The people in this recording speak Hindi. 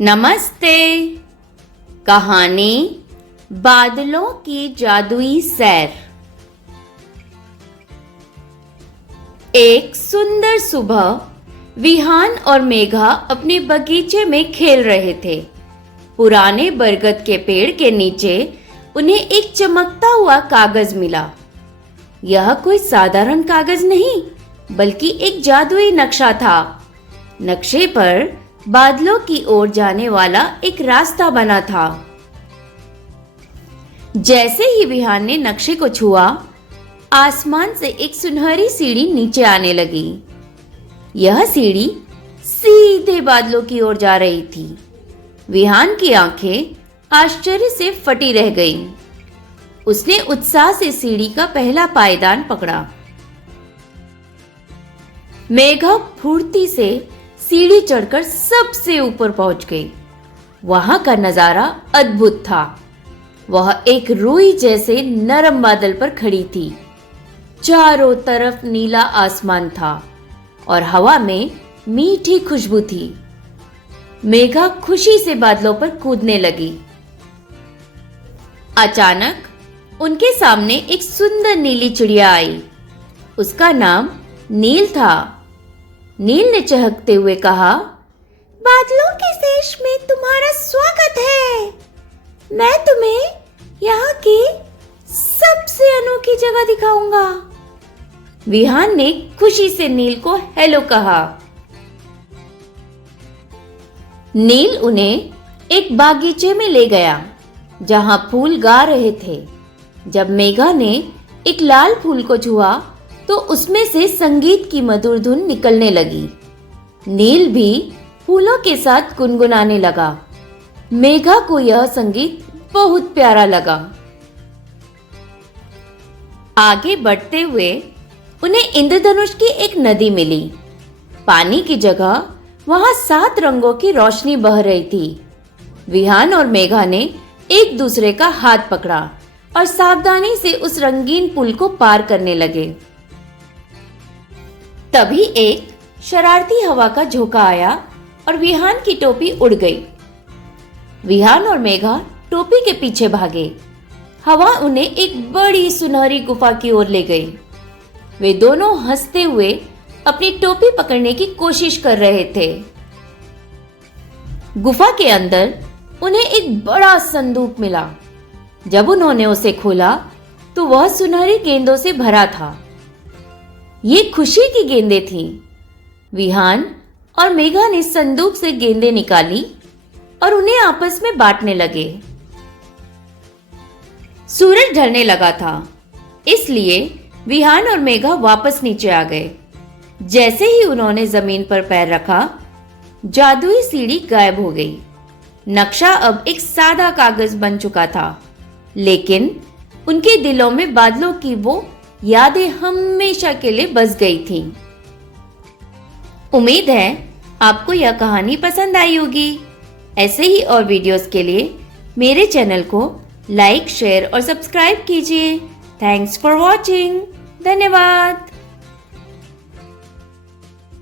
नमस्ते। कहानी बादलों की जादुई सैर। एक सुंदर सुबह विहान और मेघा अपने बगीचे में खेल रहे थे। पुराने बरगद के पेड़ के नीचे उन्हें एक चमकता हुआ कागज मिला। यह कोई साधारण कागज नहीं, बल्कि एक जादुई नक्शा था। नक्शे पर बादलों की ओर जाने वाला एक रास्ता बना था। जैसे ही विहान ने नक्शे को छुआ, आसमान से एक सुनहरी सीढ़ी नीचे आने लगी। यह सीढ़ी सीधे बादलों की ओर जा रही थी। विहान की आंखें आश्चर्य से फटी रह गईं। उसने उत्साह से सीढ़ी का पहला पायदान पकड़ा। मेघा फुर्ती से सीढ़ी चढ़कर सबसे ऊपर पहुंच गई। वहां का नजारा अद्भुत था। वह एक रुई जैसे नरम बादल पर खड़ी थी। चारों तरफ नीला आसमान था और हवा में मीठी खुशबू थी। मेघा खुशी से बादलों पर कूदने लगी। अचानक उनके सामने एक सुंदर नीली चिड़िया आई। उसका नाम नील था। नील ने चहकते हुए कहा, बादलों के देश में तुम्हारा स्वागत है। मैं तुम्हें यहाँ की सबसे अनोखी जगह दिखाऊंगा। विहान ने खुशी से नील को हेलो कहा। नील उन्हें एक बागीचे में ले गया, जहां फूल गा रहे थे। जब मेघा ने एक लाल फूल को छुआ तो उसमें से संगीत की मधुर धुन निकलने लगी। नील भी फूलों के साथ गुनगुनाने लगा। मेघा को यह संगीत बहुत प्यारा लगा। आगे बढ़ते हुए उन्हें इंद्रधनुष की एक नदी मिली। पानी की जगह वहां 7 रंगों की रोशनी बह रही थी। विहान और मेघा ने एक दूसरे का हाथ पकड़ा और सावधानी से उस रंगीन पुल को पार करने लगे। तभी एक शरारती हवा का झोंका आया और विहान की टोपी उड़ गई। विहान और मेघा टोपी के पीछे भागे। हवा उन्हें एक बड़ी सुनहरी गुफा की ओर ले गई। वे दोनों हंसते हुए अपनी टोपी पकड़ने की कोशिश कर रहे थे। गुफा के अंदर उन्हें एक बड़ा संदूक मिला। जब उन्होंने उसे खोला तो वह सुनहरी गेंदों से भरा था। ये खुशी की गेंदें थीं। विहान और मेघा ने संदूक से गेंदें निकाली और उन्हें आपस में बांटने लगे। सूरज ढलने लगा था, इसलिए विहान और मेघा वापस नीचे आ गए। जैसे ही उन्होंने जमीन पर पैर रखा, जादुई सीढ़ी गायब हो गई। नक्शा अब एक सादा कागज बन चुका था, लेकिन उनके दिलों में बादलों की वो यादें हमेशा के लिए बस गई थीं। उम्मीद है आपको यह कहानी पसंद आई होगी। ऐसे ही और वीडियोस के लिए मेरे चैनल को लाइक, शेयर और सब्सक्राइब कीजिए। Thanks for watching. धन्यवाद।